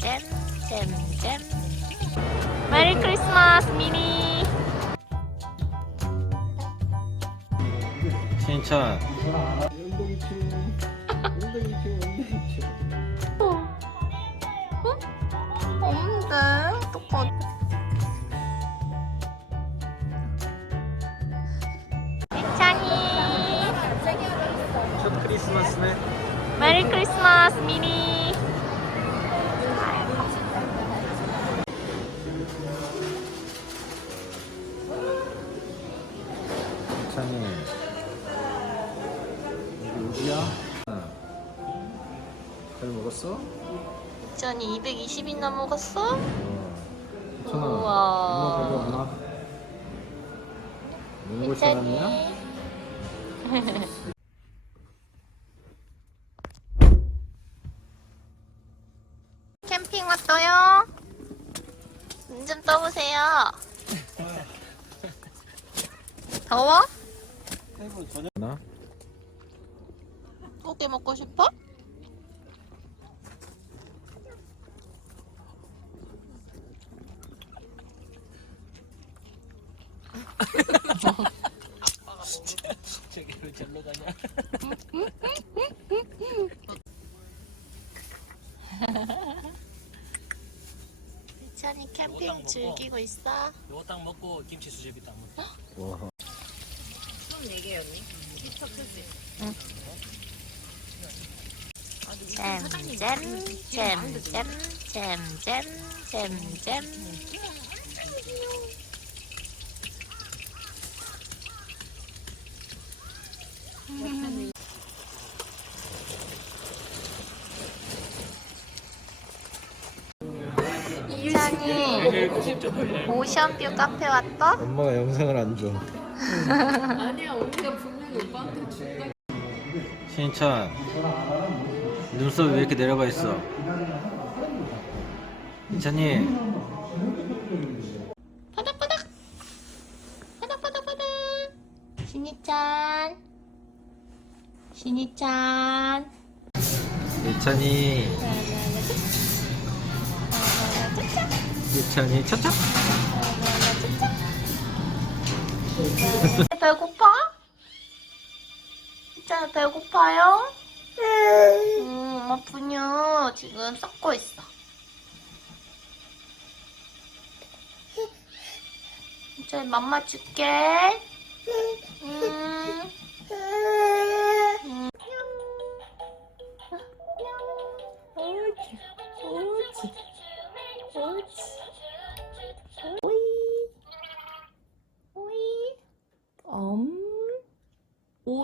잼, 잼, 잼. 찬이 여기 어디야? 잘 먹었어? 찬이 220이나 먹었어? 천아 우와. 엄마 배가 없나? 먹을 사람이야? 캠핑 왔어요? 눈 좀 떠보세요. 더워? 나? 꽃게 먹고 싶어? 저기 왜 절로 가냐? 찬이 캠핑 즐기고 있어? 요거 딱 먹고 김치 수제비 딱. 와 잼, 잼, 잼, 잼, 잼, 잼, 잼, 잼. 찬이 오션뷰 카페 왔어? 엄마가 영상을 안 줘. 아니야 언니가 분명히 오빠한테 준다. 신천 눈썹이 왜 이렇게 내려가 있어? 인찬이. 바닥바닥. 바닥바닥바닥. 신이찬. 신이찬. 예찬이. 예찬이 차차 배고파? 진짜 배고파요? 응, 엄마 분유 지금 썩고 있어. 이제 맘마 줄게. 음. 음.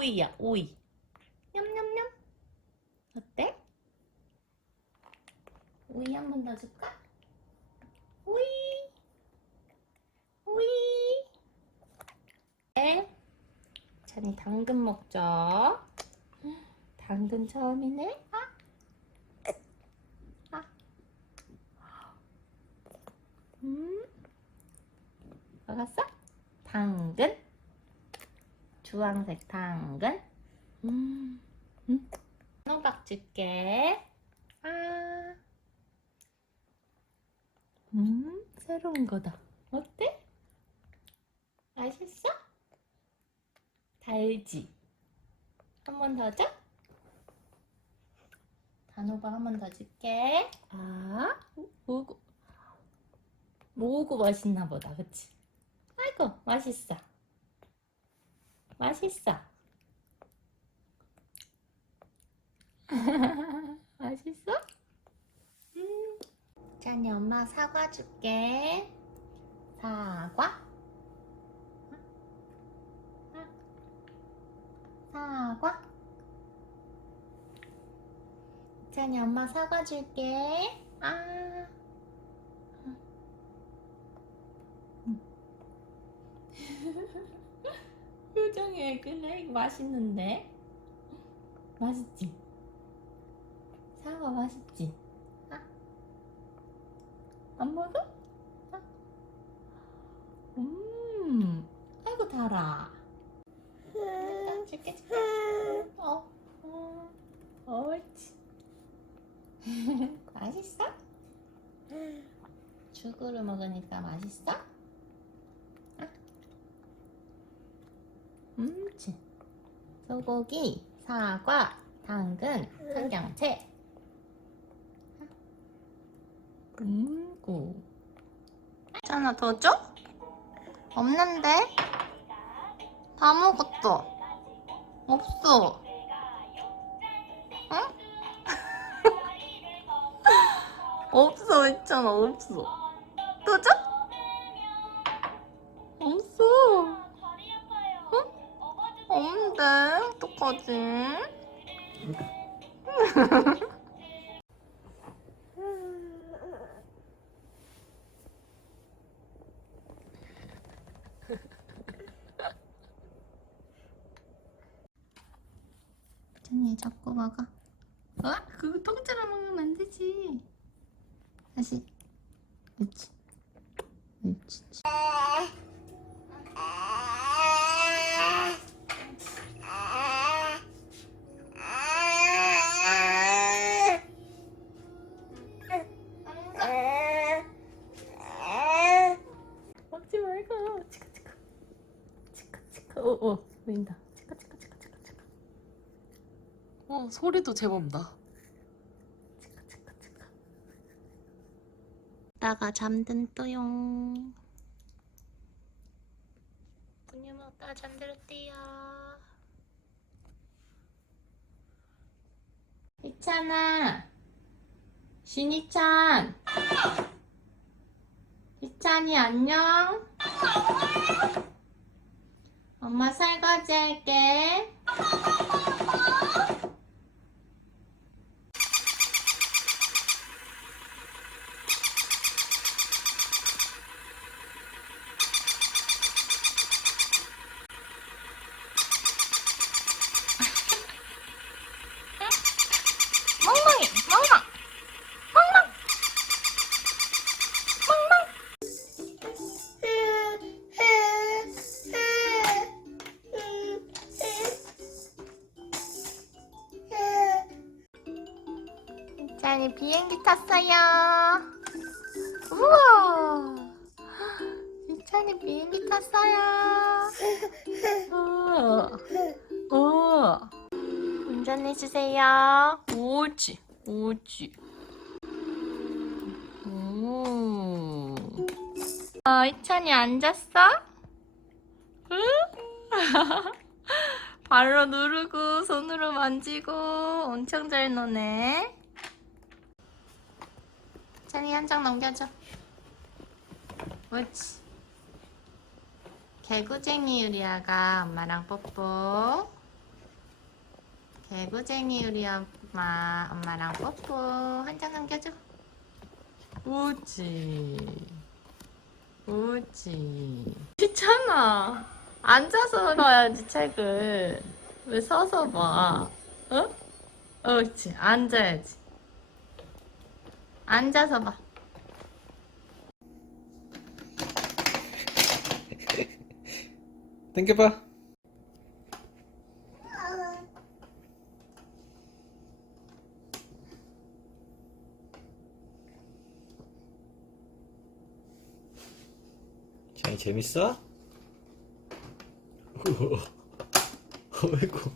오이야 오이 냠냠냠 어때? 오이 한 번 더 줄까? 오이 오이 네 찬이 당근 먹자 당근 처음이네 아. 아. 음 먹었어? 당근 주황색 당근. 음, 음. 호박 줄게. 아, 음, 새로운 거다. 어때? 맛있어? 달지? 한 번 더 줘? 단호박 한 번 더 줄게. 아, 뭐고, 뭐고 맛있나 보다, 그치? 아이고, 맛있어. 맛있어. 맛있어? 음. 짠이 엄마 사과 줄게. 사과. 사과. 짠이 엄마 사과 줄게. 아. 그래? 이거 맛있는데? 맛있지? 사과 맛있지? 아? 안 먹어? 아? 음, 아이고 달아. 줄게, 줄게. 어, 어, 옳지. 맛있어? 죽으로 먹으니까 맛있어? 아. 음, 치. 소고기, 사과, 당근, 청경채. 음고. 하나 더 줘? 없는데? 다 먹었어. 없어. 응? 없어 있잖아 없어. 또 줘? 없는데 어떡하지? 자꾸 먹어. 어? 그거 통째로 먹으면 안 되지. 다시. 보인다. 치카 치카 치카 치카 치카. 어 소리도 제법 나. 치카 치카 치카. 다가 잠든 또용. 분유 먹다 잠들었대요. 이찬아, 신이찬, 이찬이 안녕. 엄마 설거지 할게. 비행기 탔어요. 우와. 이찬이 비행기 탔어요. 우와. 우와. 운전해주세요. 오지, 오지. 오. 아, 이찬이 앉았어? 응? 발로 누르고 손으로 만지고 엄청 잘 노네. 이찬이 한 장 넘겨줘. 옳지. 개구쟁이 유리아가 엄마랑 뽀뽀. 개구쟁이 우리 엄마 엄마랑 뽀뽀. 한장 남겨줘. 우지. 우지. 귀찮아. 앉아서 봐야지 책을. 왜 서서 봐? 어? 옳지. 앉아야지 앉아서 봐 당겨봐. 찬이 재밌어? 우와. 어이구.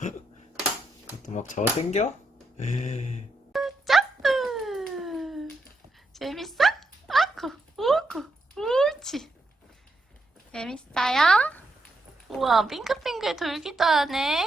또 막 잡아당겨? 에이. 재밌어? 아쿠 우쿠 옳지 재밌어요? 우와 빙글빙글 돌기도 하네